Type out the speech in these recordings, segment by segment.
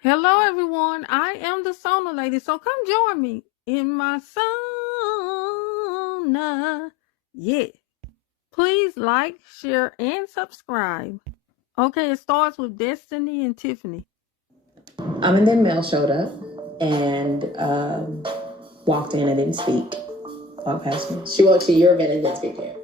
Hello, everyone. I am the Sona Lady, so come join me in my sauna. Yeah. Please like, share, and subscribe. Okay, it starts with Destiny and Tiffany. And then Mel showed up and walked in and didn't speak. Walked past me. She walked to your event and didn't speak to you.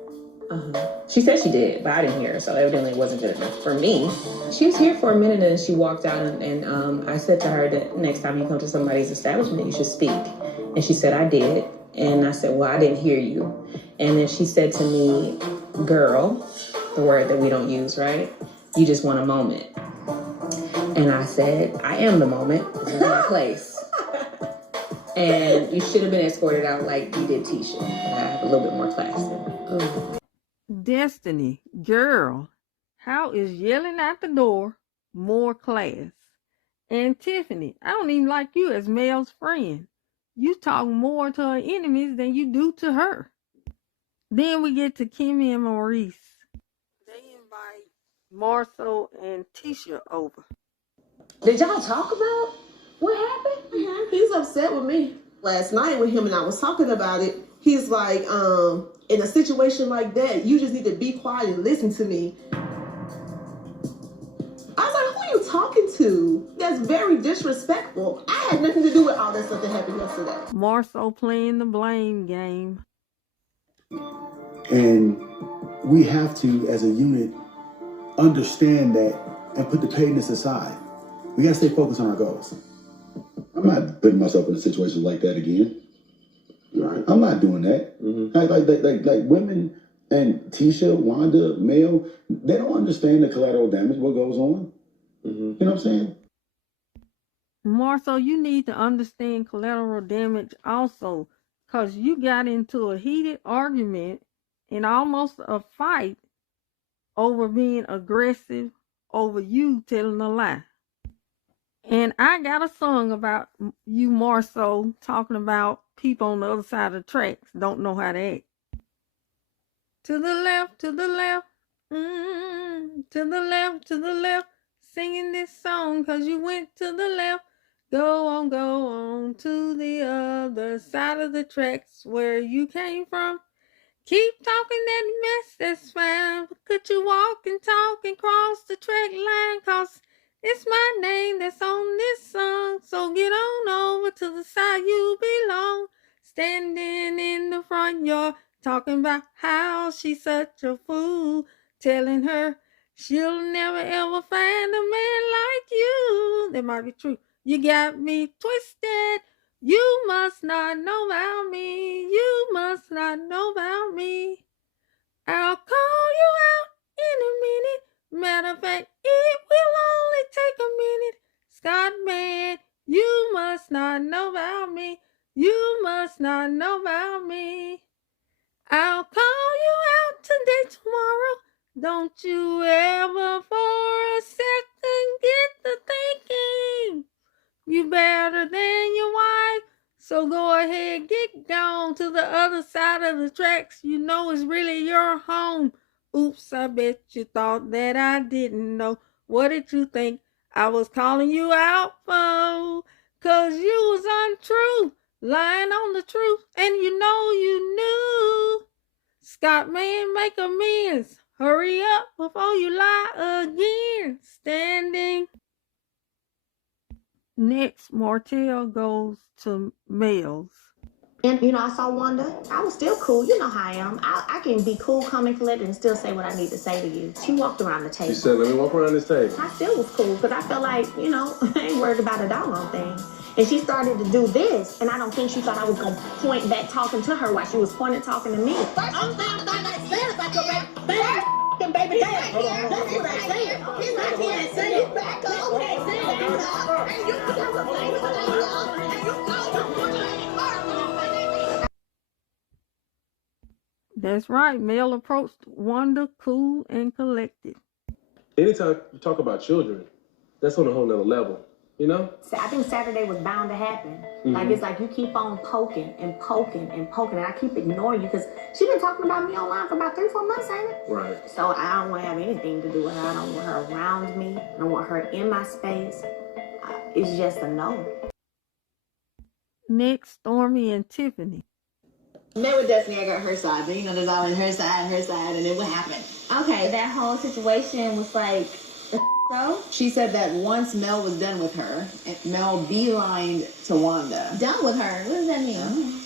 She said she did, but I didn't hear her, so evidently it wasn't good enough for me. She was here for a minute and she walked out, and I said to her that next time you come to somebody's establishment, you should speak. And she said, I did. And I said, well, I didn't hear you. And then she said to me, girl, the word that we don't use, right? You just want a moment. And I said, I am the moment. This is my place. And you should have been escorted out like you did Tisha. I have a little bit more class than. Oh. Destiny, girl, how is yelling at the door more class? And Tiffany, I don't even like you as Mel's friend. You talk more to her enemies than you do to her. Then we get to Kimmy and Maurice. They invite Marcel and Tisha over. Did y'all talk about what happened? Mm-hmm. He's upset with me. Last night with him and I was talking about it, he's like, in a situation like that, you just need to be quiet and listen to me. I was like, who are you talking to? That's very disrespectful. I had nothing to do with all that stuff that happened yesterday. Marcel playing the blame game. And we have to, as a unit, understand that and put the pettiness aside. We gotta stay focused on our goals. I'm not putting myself in a situation like that again. Right. I'm not doing that. Mm-hmm. Like women and Tisha, Wanda, Mel, they don't understand the collateral damage, what goes on. Mm-hmm. You know what I'm saying? Marcel, you need to understand collateral damage also, because you got into a heated argument and almost a fight over being aggressive, over you telling a lie. And I got a song about you, Marcel, talking about people on the other side of the tracks don't know how to act. To the left, to the left, to the left, to the left, singing this song because you went to the left. Go on to the other side of the tracks where you came from. Keep talking that mess, that's fine. But could you walk and talk and cross the track line? Cause it's my name that's on this song. So get on over to the side you belong. Standing in the front yard, talking about how she's such a fool. Telling her she'll never ever find a man like you. That might be true. You got me twisted. You must not know about me. You must not know about me. I'll call you out in a minute. Matter of fact, it will only take a minute. Scott, man, you must not know about me. You must not know about me. I'll call you out today, tomorrow. Don't you ever for a second get to thinking you better than your wife. So go ahead, get gone to the other side of the tracks. You know it's really your home. Oops, I bet you thought that I didn't know. What did you think I was calling you out for? Cause you was untrue, lying on the truth, and you know you knew. Scott, man, make amends. Hurry up before you lie again. Standing. Next, Martell goes to Mel's. And, I saw Wanda. I was still cool. You know how I am. I can be cool, calm, and collected and still say what I need to say to you. She walked around the table. She said, let me walk around this table. I still was cool because I felt like, I ain't worried about a doggone thing. And she started to do this, and I don't think she thought I was going to point back talking to her while she was pointing talking to me. First, I'm saying I said about your baby dad. That's what I said. He's not here to say it back up. Okay, say it back up. And you can have a baby and you That's right. Mel approached Wanda cool and collected. Anytime you talk about children, that's on a whole nother level, I think Saturday was bound to happen. Mm-hmm. Like, it's like you keep on poking and poking and poking, and I keep ignoring you because she's been talking about me online for about 3-4 months, ain't it? Right. So I don't want to have anything to do with her. I don't want her around me. I don't want her in my space. it's just a no. Next, Stormy and Tiffany. Met with Destiny, I got her side. Then, there's always her side, and then what happened? Okay, that whole situation was like, so? She said that once Mel was done with her, Mel beelined to Wanda. Done with her? What does that mean?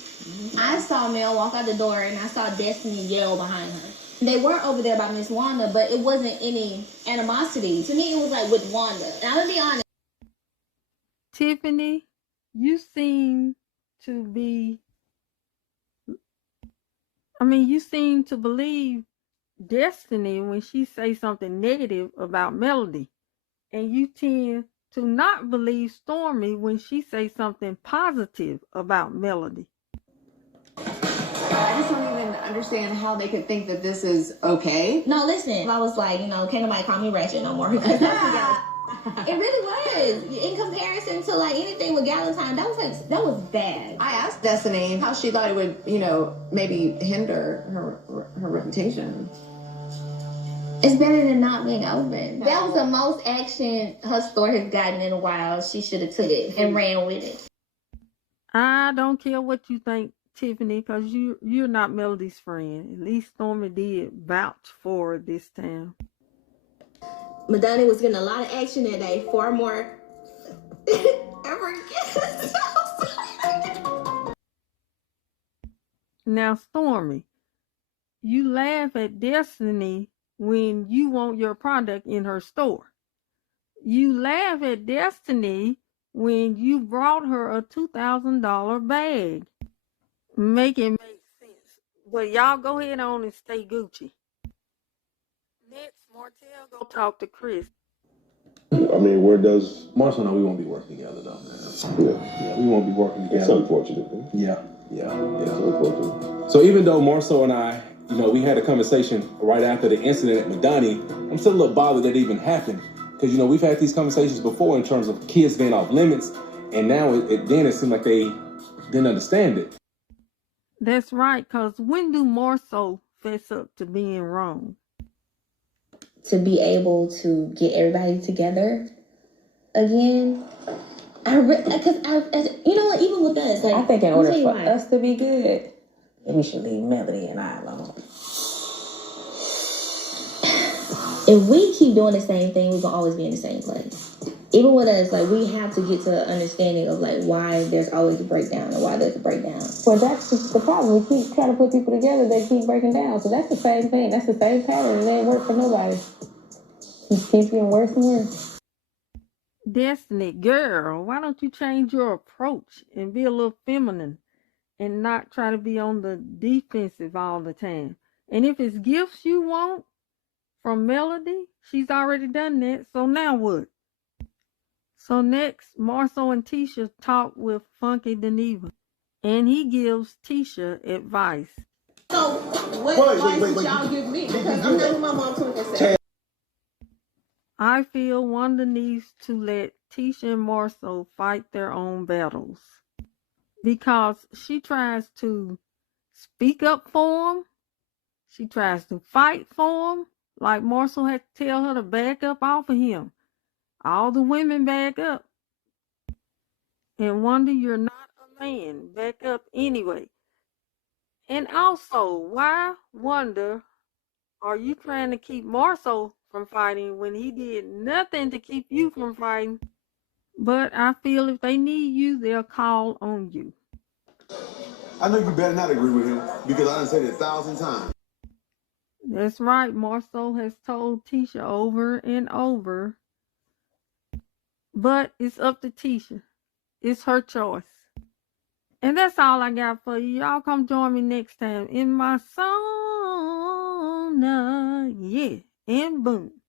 I saw Mel walk out the door and I saw Destiny yell behind her. They were over there by Miss Wanda, but it wasn't any animosity. To me, it was like with Wanda. And I'm gonna be honest. Tiffany, you seem to believe Destiny when she says something negative about Melody. And you tend to not believe Stormy when she says something positive about Melody. I just don't even understand how they could think that this is okay. No, listen. I was like, can't nobody call me ratchet no more. It really was. In comparison to like anything with Galentine, that was bad. I asked Destiny how she thought it would, maybe hinder her reputation. It's better than not being open. That was the most action her store has gotten in a while. She should have took it and ran with it. I don't care what you think, Tiffany, because you're not Melody's friend. At least Stormy did vouch for her this time. Madonna was getting a lot of action that day. Far more ever again. Now, Stormy, you laugh at Destiny when you want your product in her store. You laugh at Destiny when you brought her a $2,000 bag. Make it make sense. But y'all go ahead on and stay Gucci. Next, Martell go talk to Chris. Where does Marshall and I, we won't be working together though, man. Yeah, we won't be working together. It's unfortunate. Yeah. It's unfortunate. So even though Marceau and I, we had a conversation right after the incident at Madani, I'm still a little bothered that it even happened. Because, we've had these conversations before in terms of kids being off limits, and now it seemed like they didn't understand it. That's right, because when do Marceau fess up to being wrong? To be able to get everybody together again. Even with us, like, I think in order for why. us to be good, we should leave Melody and I alone. If we keep doing the same thing, we're gonna always be in the same place. Even with us, like, we have to get to an understanding of like why there's always a breakdown and why there's a breakdown. Well, that's the problem. We keep trying to put people together, they keep breaking down. So that's the same thing. That's the same pattern. It ain't work for nobody. It keeps getting worse and worse. Destiny, girl, why don't you change your approach and be a little feminine and not try to be on the defensive all the time? And if it's gifts you want from Melody, she's already done that, so now what? So next, Marceau and Tisha talk with Funky Deneva, and he gives Tisha advice. So, what advice did y'all give me? Because I'm not with my mom 24/7. I feel Wanda needs to let Tisha and Marceau fight their own battles, because she tries to speak up for him. She tries to fight for him, like Marceau had to tell her to back up off of him. All the women back up. And Wanda, you're not a man. Back up anyway. And also, why, Wanda, are you trying to keep Marceau from fighting when he did nothing to keep you from fighting? But I feel if they need you, they'll call on you. I know you better not agree with him because I done said it 1,000 times. That's right. Marceau has told Tisha over and over. But it's up to Tisha. It's her choice. And that's all I got for you. Y'all come join me next time in my sauna. Yeah. And boom.